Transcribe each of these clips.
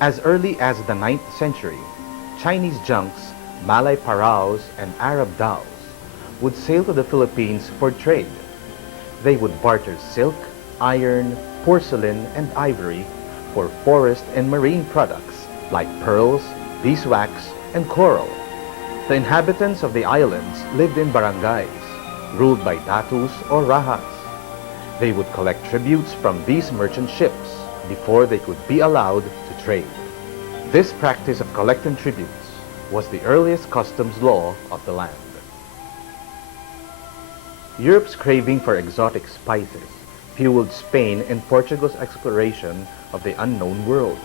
As early as the 9th century, Chinese junks, Malay paraos, and Arab dhows would sail to the Philippines for trade. They would barter silk, iron, porcelain, and ivory for forest and marine products like pearls, beeswax, and coral. The inhabitants of the islands lived in barangays, ruled by datus or rahas. They would collect tributes from these merchant ships before they could be allowed to trade. This practice of collecting tributes was the earliest customs law of the land. Europe's craving for exotic spices fueled Spain and Portugal's exploration of the unknown world.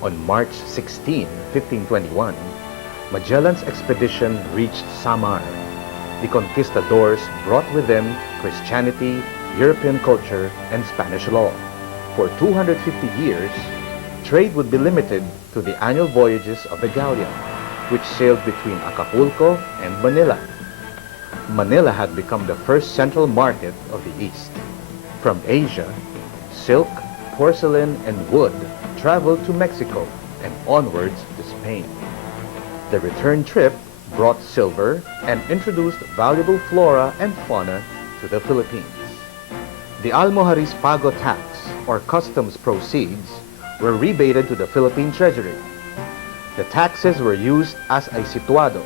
On March 16, 1521, Magellan's expedition reached Samar. The conquistadors brought with them Christianity, European culture, and Spanish law. For 250 years, trade would be limited to the annual voyages of the galleon, which sailed between Acapulco and Manila. Manila had become the first central market of the East. From Asia, silk, porcelain, and wood traveled to Mexico and onwards to Spain. The return trip brought silver and introduced valuable flora and fauna to the Philippines. The Almohari's Pago tax, or customs proceeds, were rebated to the Philippine Treasury. The taxes were used as a situado,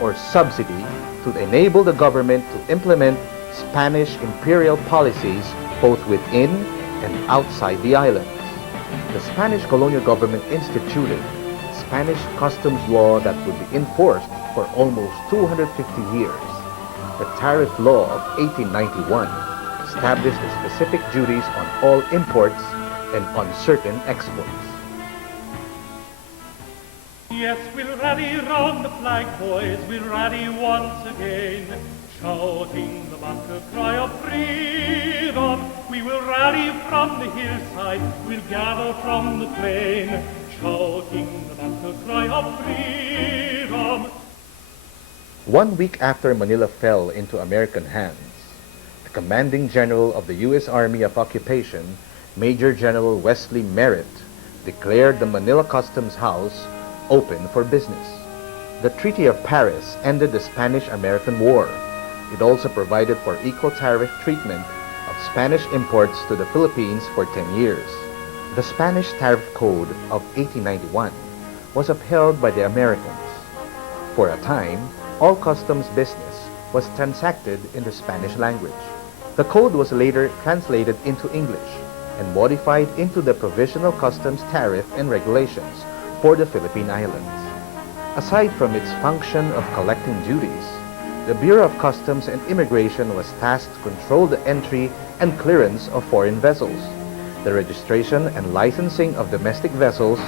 or subsidy, to enable the government to implement Spanish imperial policies both within and outside the islands. The Spanish colonial government instituted Spanish customs law that would be enforced for almost 250 years. The Tariff Law of 1891 established the specific duties on all imports and on certain exports. Yes, we'll rally round the flag, boys, we'll rally once again, shouting the battle cry of freedom. We will rally from the hillside, we'll gather from the plain, shouting the battle cry of freedom. 1 week after Manila fell into American hands, the commanding general of the U.S. Army of Occupation, Major General Wesley Merritt, declared the Manila Customs House open for business. The Treaty of Paris ended the Spanish-American War. It also provided for equal tariff treatment of Spanish imports to the Philippines for 10 years. The Spanish Tariff Code of 1891 was upheld by the Americans. For a time, all customs business was transacted in the Spanish language. The code was later translated into English and modified into the Provisional Customs Tariff and Regulations for the Philippine Islands. Aside from its function of collecting duties, the Bureau of Customs and Immigration was tasked to control the entry and clearance of foreign vessels, the registration and licensing of domestic vessels,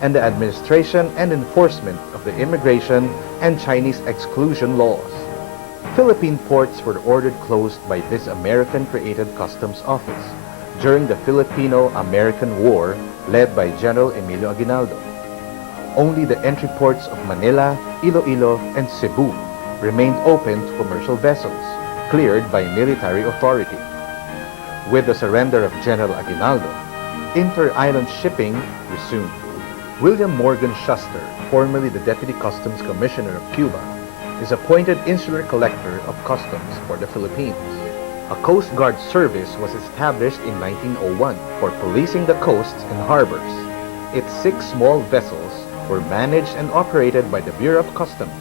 and the administration and enforcement of the immigration and Chinese exclusion laws. Philippine ports were ordered closed by this American-created customs office during the Filipino-American War led by General Emilio Aguinaldo. Only the entry ports of Manila, Iloilo, and Cebu remained open to commercial vessels, cleared by military authority. With the surrender of General Aguinaldo, inter-island shipping resumed. William Morgan Shuster, formerly the Deputy Customs Commissioner of Cuba, is appointed Insular Collector of Customs for the Philippines. A Coast Guard service was established in 1901 for policing the coasts and harbors. Its 6 small vessels were managed and operated by the Bureau of Customs.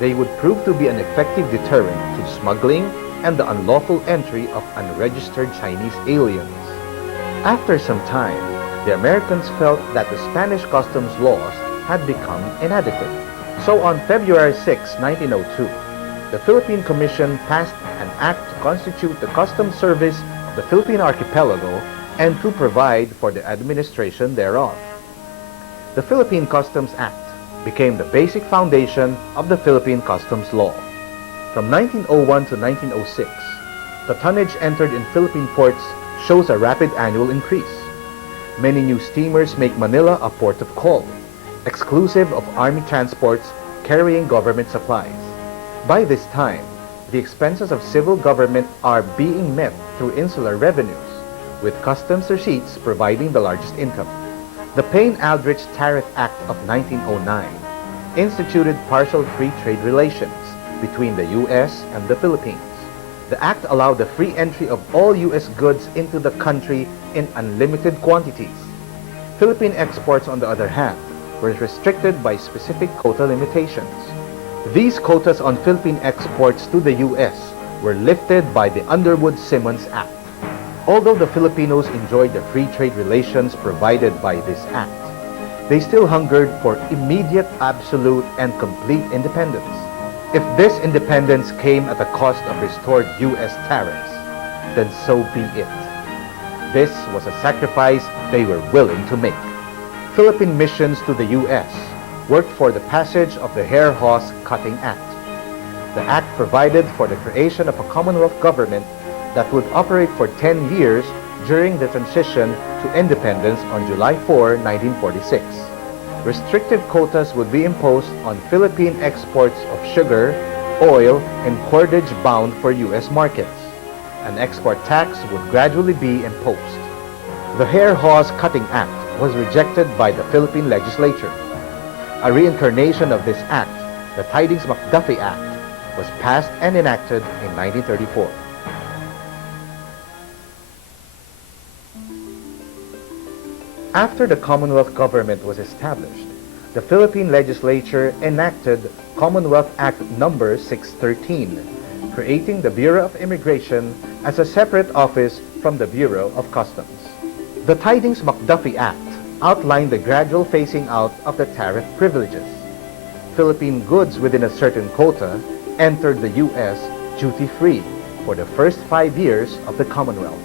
They would prove to be an effective deterrent to smuggling and the unlawful entry of unregistered Chinese aliens. After some time, the Americans felt that the Spanish customs laws had become inadequate. So on February 6, 1902, the Philippine Commission passed an act to constitute the Customs Service of the Philippine Archipelago and to provide for the administration thereof. The Philippine Customs Act became the basic foundation of the Philippine customs law. From 1901 to 1906, the tonnage entered in Philippine ports shows a rapid annual increase. Many new steamers make Manila a port of call, exclusive of Army transports carrying government supplies. By this time, the expenses of civil government are being met through insular revenues, with customs receipts providing the largest income. The Payne-Aldrich Tariff Act of 1909 instituted partial free trade relations between the U.S. and the Philippines. The act allowed the free entry of all U.S. goods into the country in unlimited quantities. Philippine exports, on the other hand, were restricted by specific quota limitations. These quotas on Philippine exports to the U.S. were lifted by the Underwood-Simmons Act. Although the Filipinos enjoyed the free trade relations provided by this act, they still hungered for immediate, absolute, and complete independence. If this independence came at the cost of restored U.S. tariffs, then so be it. This was a sacrifice they were willing to make. Philippine missions to the U.S. worked for the passage of the Hair Horse Cutting Act. The act provided for the creation of a Commonwealth government that would operate for 10 years during the transition to independence on July 4, 1946. Restrictive quotas would be imposed on Philippine exports of sugar, oil, and cordage bound for U.S. markets. An export tax would gradually be imposed. The Hair Horse Cutting Act was rejected by the Philippine legislature. A reincarnation of this act, the Tidings-McDuffie Act, was passed and enacted in 1934. After the Commonwealth government was established, the Philippine legislature enacted Commonwealth Act No. 613, creating the Bureau of Immigration as a separate office from the Bureau of Customs. The Tidings-McDuffie Act outlined the gradual phasing out of the tariff privileges. Philippine goods within a certain quota entered the U.S. duty-free for the first 5 years of the Commonwealth.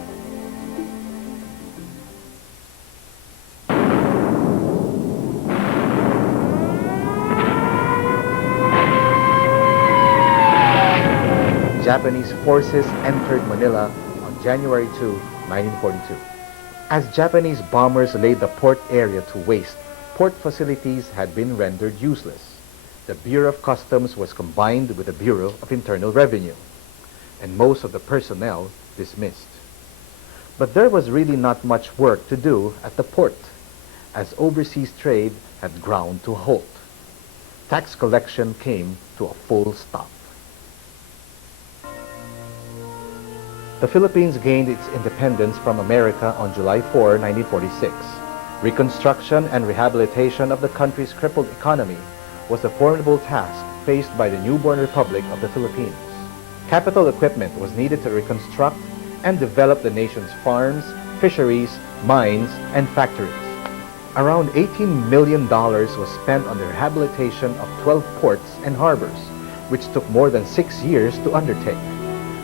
Japanese forces entered Manila on January 2, 1942. As Japanese bombers laid the port area to waste, port facilities had been rendered useless. The Bureau of Customs was combined with the Bureau of Internal Revenue, and most of the personnel dismissed. But there was really not much work to do at the port, as overseas trade had ground to a halt. Tax collection came to a full stop. The Philippines gained its independence from America on July 4, 1946. Reconstruction and rehabilitation of the country's crippled economy was a formidable task faced by the newborn Republic of the Philippines. Capital equipment was needed to reconstruct and develop the nation's farms, fisheries, mines, and factories. Around $18 million was spent on the rehabilitation of 12 ports and harbors, which took more than 6 years to undertake.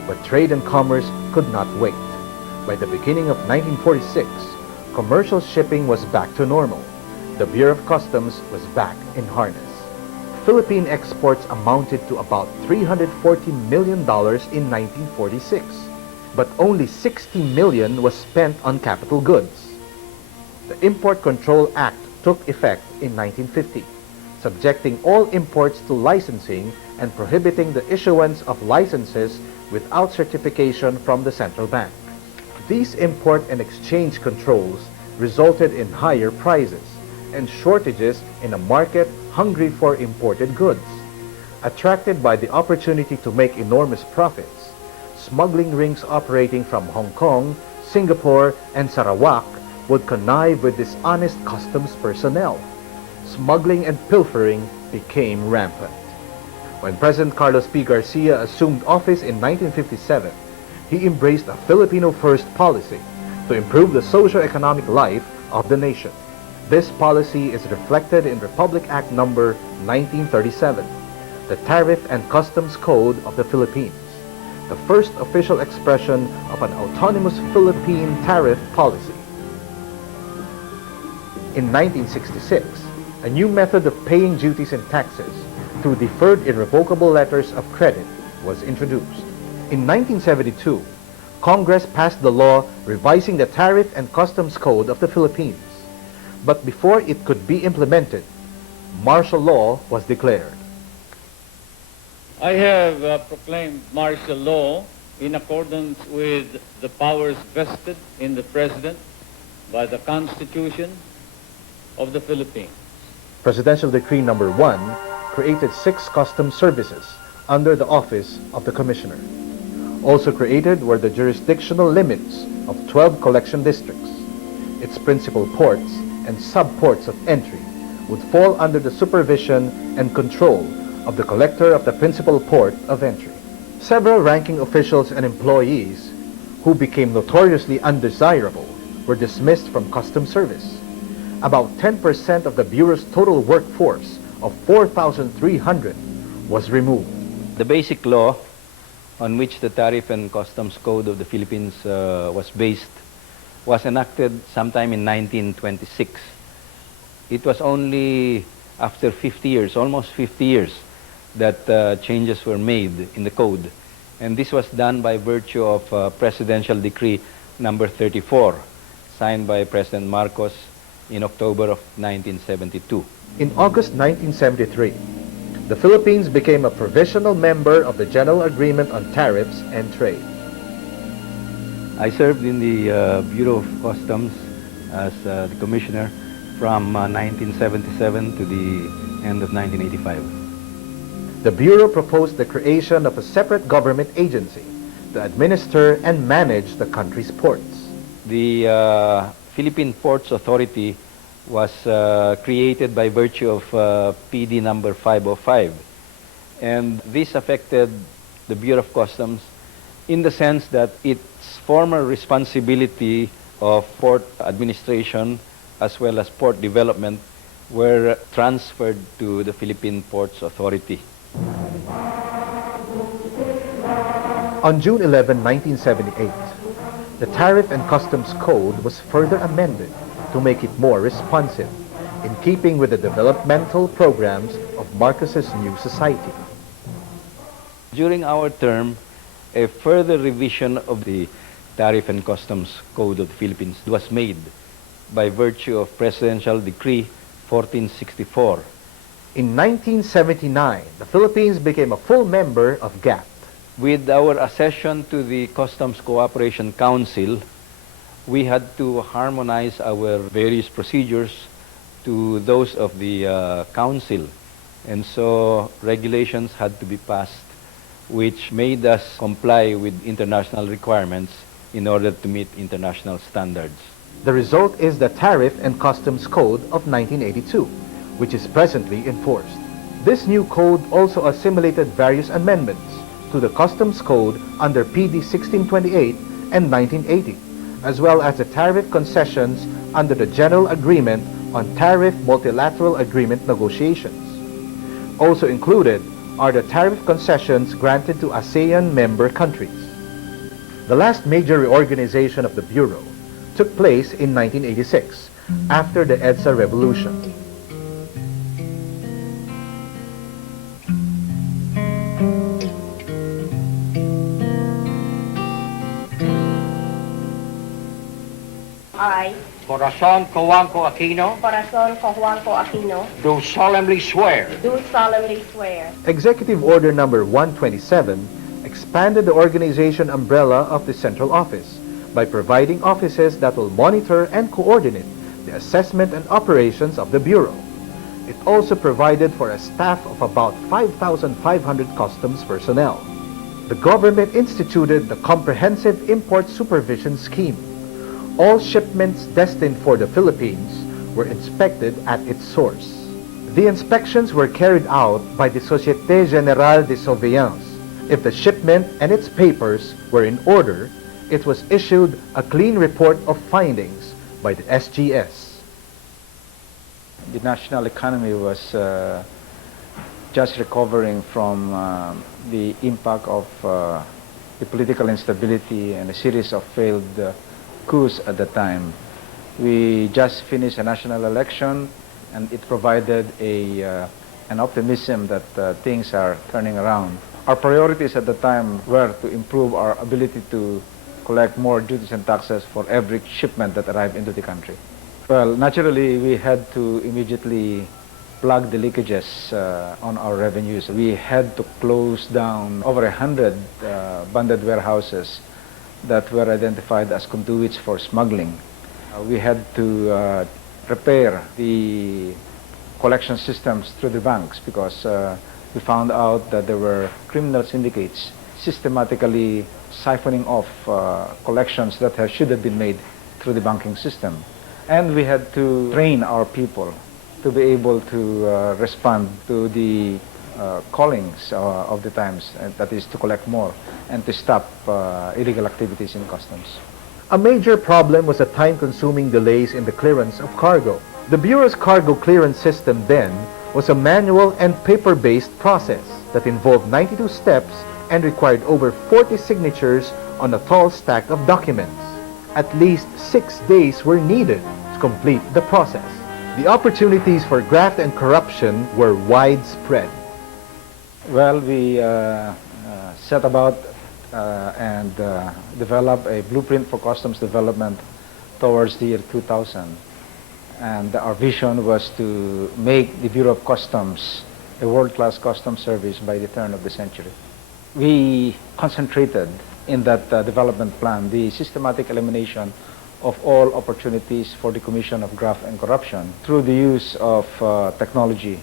But trade and commerce could not wait. By the beginning of 1946, commercial shipping was back to normal. The Bureau of Customs was back in harness. Philippine exports amounted to about $340 million in 1946, but only $60 million was spent on capital goods. The Import Control Act took effect in 1950, subjecting all imports to licensing and prohibiting the issuance of licenses without certification from the central bank. These import and exchange controls resulted in higher prices and shortages in a market hungry for imported goods. Attracted by the opportunity to make enormous profits, smuggling rings operating from Hong Kong, Singapore, and Sarawak would connive with dishonest customs personnel. Smuggling and pilfering became rampant. When President Carlos P. Garcia assumed office in 1957, he embraced a Filipino-first policy to improve the socio-economic life of the nation. This policy is reflected in Republic Act No. 1937, the Tariff and Customs Code of the Philippines, the first official expression of an autonomous Philippine tariff policy. In 1966, a new method of paying duties and taxes through deferred irrevocable letters of credit was introduced. In 1972, Congress passed the law revising the Tariff and Customs Code of the Philippines. But before it could be implemented, martial law was declared. I have proclaimed martial law in accordance with the powers vested in the President by the Constitution of the Philippines. Presidential Decree Number 1 created 6 customs services under the Office of the Commissioner. Also created were the jurisdictional limits of 12 collection districts. Its principal ports and sub-ports of entry would fall under the supervision and control of the collector of the principal port of entry. Several ranking officials and employees who became notoriously undesirable were dismissed from customs service. About 10% of the Bureau's total workforce of 4,300 was removed. The basic law on which the Tariff and Customs Code of the Philippines was based was enacted sometime in 1926. It was only after 50 years, almost 50 years, that changes were made in the code. And this was done by virtue of Presidential Decree number 34, signed by President Marcos in October of 1972. In August 1973, the Philippines became a provisional member of the General Agreement on Tariffs and Trade. I served in the Bureau of Customs as the commissioner from 1977 to the end of 1985. The Bureau proposed the creation of a separate government agency to administer and manage the country's ports. The Philippine Ports Authority was created by virtue of PD number 505. And this affected the Bureau of Customs in the sense that its former responsibility of port administration as well as port development were transferred to the Philippine Ports Authority. On June 11, 1978, the Tariff and Customs Code was further amended to make it more responsive, in keeping with the developmental programs of Marcos's new society. During our term, a further revision of the Tariff and Customs Code of the Philippines was made by virtue of Presidential Decree 1464. In 1979, the Philippines became a full member of GATT. With our accession to the Customs Cooperation Council, we had to harmonize our various procedures to those of the Council. And so regulations had to be passed, which made us comply with international requirements in order to meet international standards. The result is the Tariff and Customs Code of 1982, which is presently enforced. This new code also assimilated various amendments to the Customs Code under PD 1628 and 1980, as well as the tariff concessions under the General Agreement on Tariff Multilateral Agreement negotiations. Also included are the tariff concessions granted to ASEAN member countries. The last major reorganization of the Bureau took place in 1986, after the EDSA revolution. I, Corazon Cojuangco Aquino, Corazon Cojuangco Aquino, do solemnly swear do solemnly swear Executive Order Number 127 expanded the organization umbrella of the Central Office by providing offices that will monitor and coordinate the assessment and operations of the Bureau. It also provided for a staff of about 5,500 customs personnel. The government instituted the Comprehensive Import Supervision Scheme. All shipments destined for the Philippines were inspected at its source. The inspections were carried out by the Société Générale de Surveillance. If the shipment and its papers were in order, it was issued a clean report of findings by the SGS. The national economy was just recovering from the impact of the political instability and a series of failed coups at the time. We just finished a national election, and it provided an optimism that things are turning around. Our priorities at the time were to improve our ability to collect more duties and taxes for every shipment that arrived into the country. Well, naturally, we had to immediately plug the leakages on our revenues. We had to close down over 100 bonded warehouses that were identified as conduits for smuggling. We had to repair the collection systems through the banks because we found out that there were criminal syndicates systematically siphoning off collections that should have been made through the banking system. And we had to train our people to be able to respond to the callings of the times, and that is to collect more and to stop illegal activities in customs. A major problem was the time-consuming delays in the clearance of cargo. The Bureau's cargo clearance system then was a manual and paper-based process that involved 92 steps and required over 40 signatures on a tall stack of documents. At least 6 days were needed to complete the process. The opportunities for graft and corruption were widespread. Well, we set about and develop a blueprint for customs development towards the year 2000. And our vision was to make the Bureau of Customs a world-class customs service by the turn of the century. We concentrated in that development plan the systematic elimination of all opportunities for the commission of graft and corruption through the use of technology,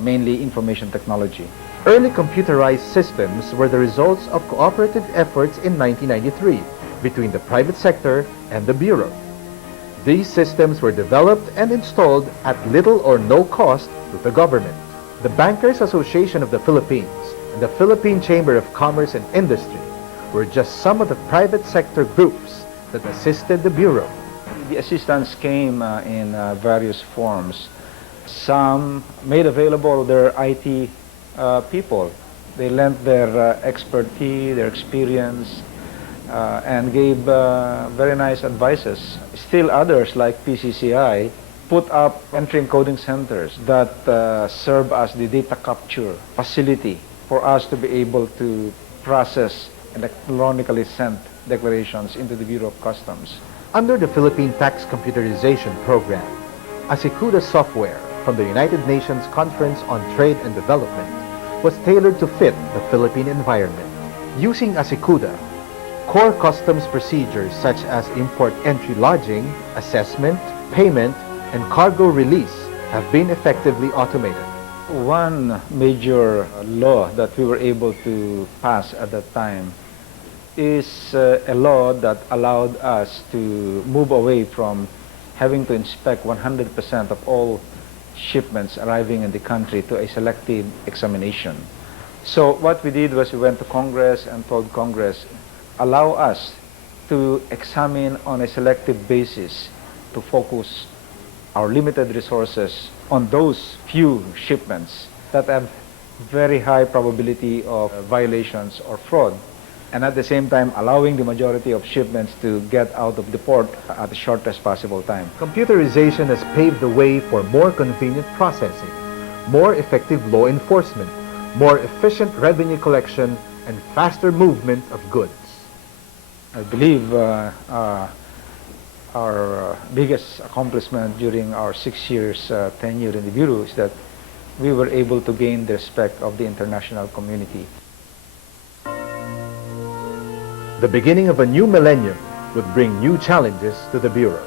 mainly information technology. Early computerized systems were the results of cooperative efforts in 1993 between the private sector and the Bureau. These systems were developed and installed at little or no cost to the government. The Bankers Association of the Philippines and the Philippine Chamber of Commerce and Industry were just some of the private sector groups that assisted the Bureau. The assistance came in various forms. Some made available their IT people. They lent their expertise, their experience, and gave very nice advices. Still others, like PCCI, put up entry and coding centers that serve as the data capture facility for us to be able to process electronically sent declarations into the Bureau of Customs. Under the Philippine Tax Computerization Program, Asikuda software from the United Nations Conference on Trade and Development was tailored to fit the Philippine environment. Using Asikuda, core customs procedures such as import entry lodging, assessment, payment, and cargo release have been effectively automated. One major law that we were able to pass at that time is a law that allowed us to move away from having to inspect 100% of all shipments arriving in the country to a selective examination. So what we did was we went to Congress and told Congress, allow us to examine on a selective basis to focus our limited resources on those few shipments that have very high probability of violations or fraud, and at the same time allowing the majority of shipments to get out of the port at the shortest possible time. Computerization has paved the way for more convenient processing, more effective law enforcement, more efficient revenue collection, and faster movement of goods. I believe our biggest accomplishment during our 6 years tenure in the Bureau is that we were able to gain the respect of the international community. The beginning of a new millennium would bring new challenges to the Bureau.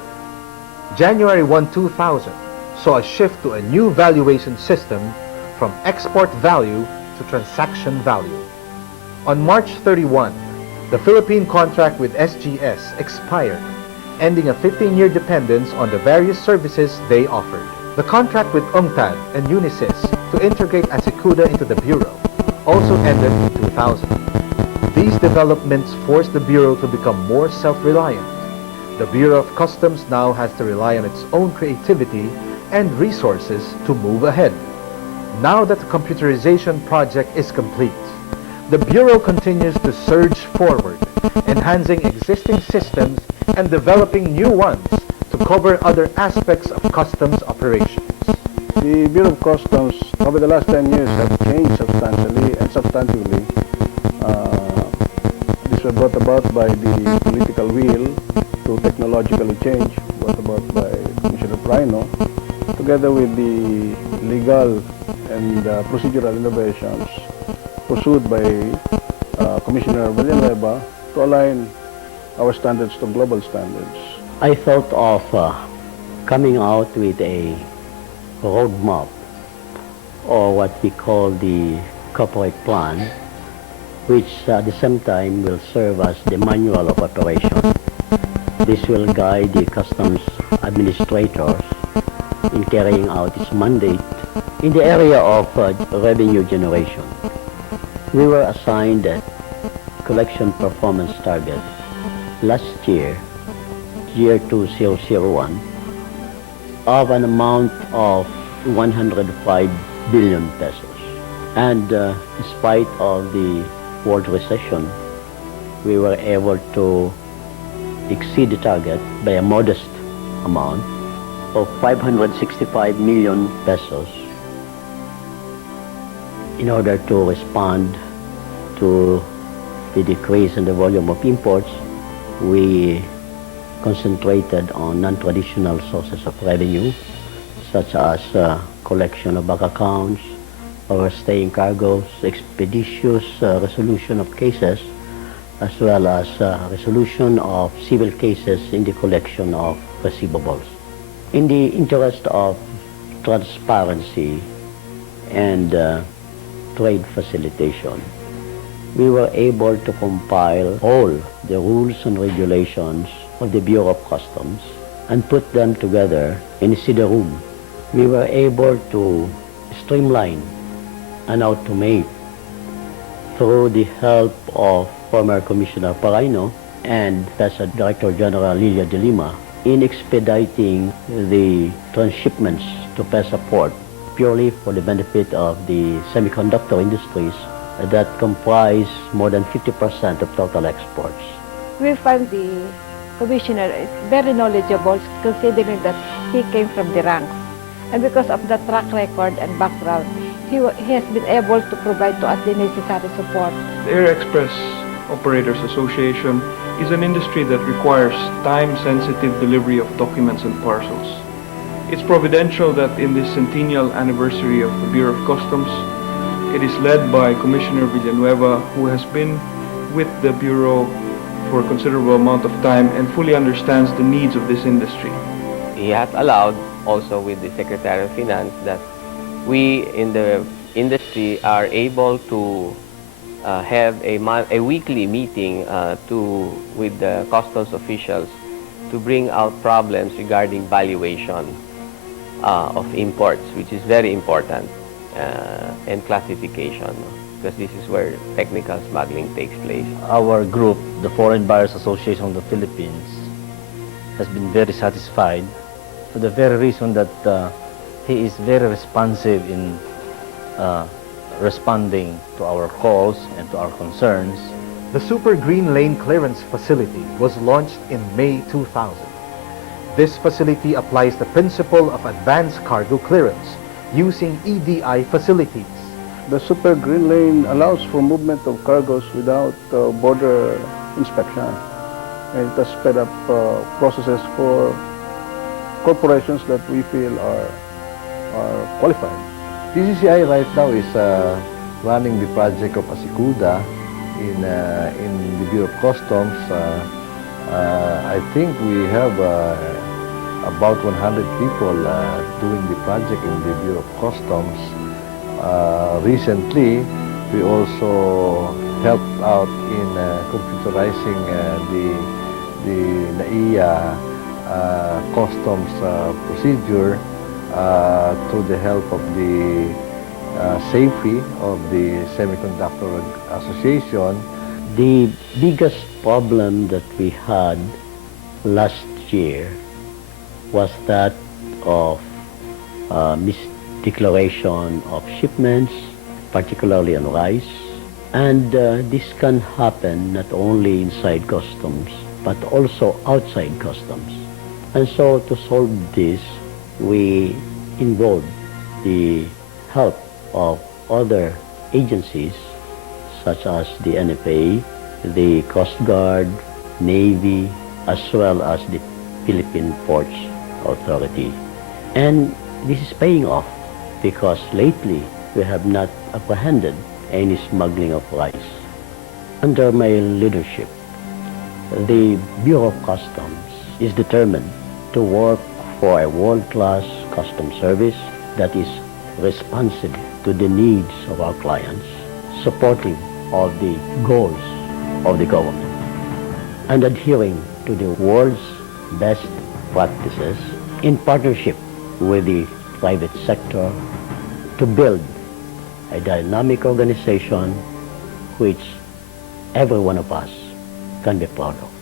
January 1, 2000 saw a shift to a new valuation system from export value to transaction value. On March 31, the Philippine contract with SGS expired, ending a 15-year dependence on the various services they offered. The contract with UNCTAD and Unisys to integrate Asikuda into the Bureau also ended in 2000. These developments forced the Bureau to become more self-reliant. The Bureau of Customs now has to rely on its own creativity and resources to move ahead. Now that the computerization project is complete, the Bureau continues to surge forward, enhancing existing systems and developing new ones to cover other aspects of customs operations. The Bureau of Customs over the last 10 years have changed substantially and substantively. This was brought about by the political will to technologically change, brought about by Commissioner Prino, together with the legal and procedural innovations pursued by Commissioner Villanueva to align our standards to global standards. I thought of coming out with a roadmap, or what we call the corporate plan, which at the same time will serve as the manual of operation. This will guide the customs administrators in carrying out its mandate in the area of revenue generation. We were assigned a collection performance target last year, year 2001, of an amount of 105 billion pesos. And in spite of the world recession, we were able to exceed the target by a modest amount of 565 million pesos in order to respond to the decrease in the volume of imports. We concentrated on non-traditional sources of revenue, such as collection of bank accounts, overstaying cargoes, expeditious resolution of cases, as well as resolution of civil cases in the collection of receivables. In the interest of transparency and trade facilitation, we were able to compile all the rules and regulations of the Bureau of Customs and put them together in a CD-ROM. We were able to streamline and automate, through the help of former Commissioner Paraino and PESA Director General Lilia de Lima, in expediting the transshipments to PESA port purely for the benefit of the semiconductor industries that comprise more than 50% of total exports. We find the Commissioner is very knowledgeable, considering that he came from the ranks. And because of the track record and background, he has been able to provide to us the necessary support. The Air Express Operators Association is an industry that requires time-sensitive delivery of documents and parcels. It's providential that in this centennial anniversary of the Bureau of Customs, it is led by Commissioner Villanueva, who has been with the Bureau for a considerable amount of time and fully understands the needs of this industry. He has allowed, also with the Secretary of Finance, that we in the industry are able to have a weekly meeting with the customs officials to bring out problems regarding valuation of imports, which is very important, and classification, because this is where technical smuggling takes place. Our group, the Foreign Buyers Association of the Philippines, has been very satisfied for the very reason that he is very responsive in responding to our calls and to our concerns. The Super Green Lane Clearance Facility was launched in May 2000. This facility applies the principle of advanced cargo clearance using EDI facilities. The Super Green Lane allows for movement of cargoes without border inspection, and it has sped up processes for corporations that we feel are qualified. PCCI right now is running the project of Asikuda in the Bureau of Customs. I think we have about 100 people doing the project in the Bureau of Customs. Recently, we also helped out in computerizing the NAIA customs procedure through the help of the SAFE of the Semiconductor Association. The biggest problem that we had last year was that of misdeclaration of shipments, particularly on rice. And this can happen not only inside customs, but also outside customs. And so to solve this, we involved the help of other agencies such as the NFA, the Coast Guard, Navy, as well as the Philippine Ports Authority. And this is paying off because lately we have not apprehended any smuggling of rice. Under my leadership, the Bureau of Customs is determined to work for a world-class custom service that is responsive to the needs of our clients, supporting all the goals of the government, and adhering to the world's best practices in partnership with the private sector to build a dynamic organization which every one of us can be proud of.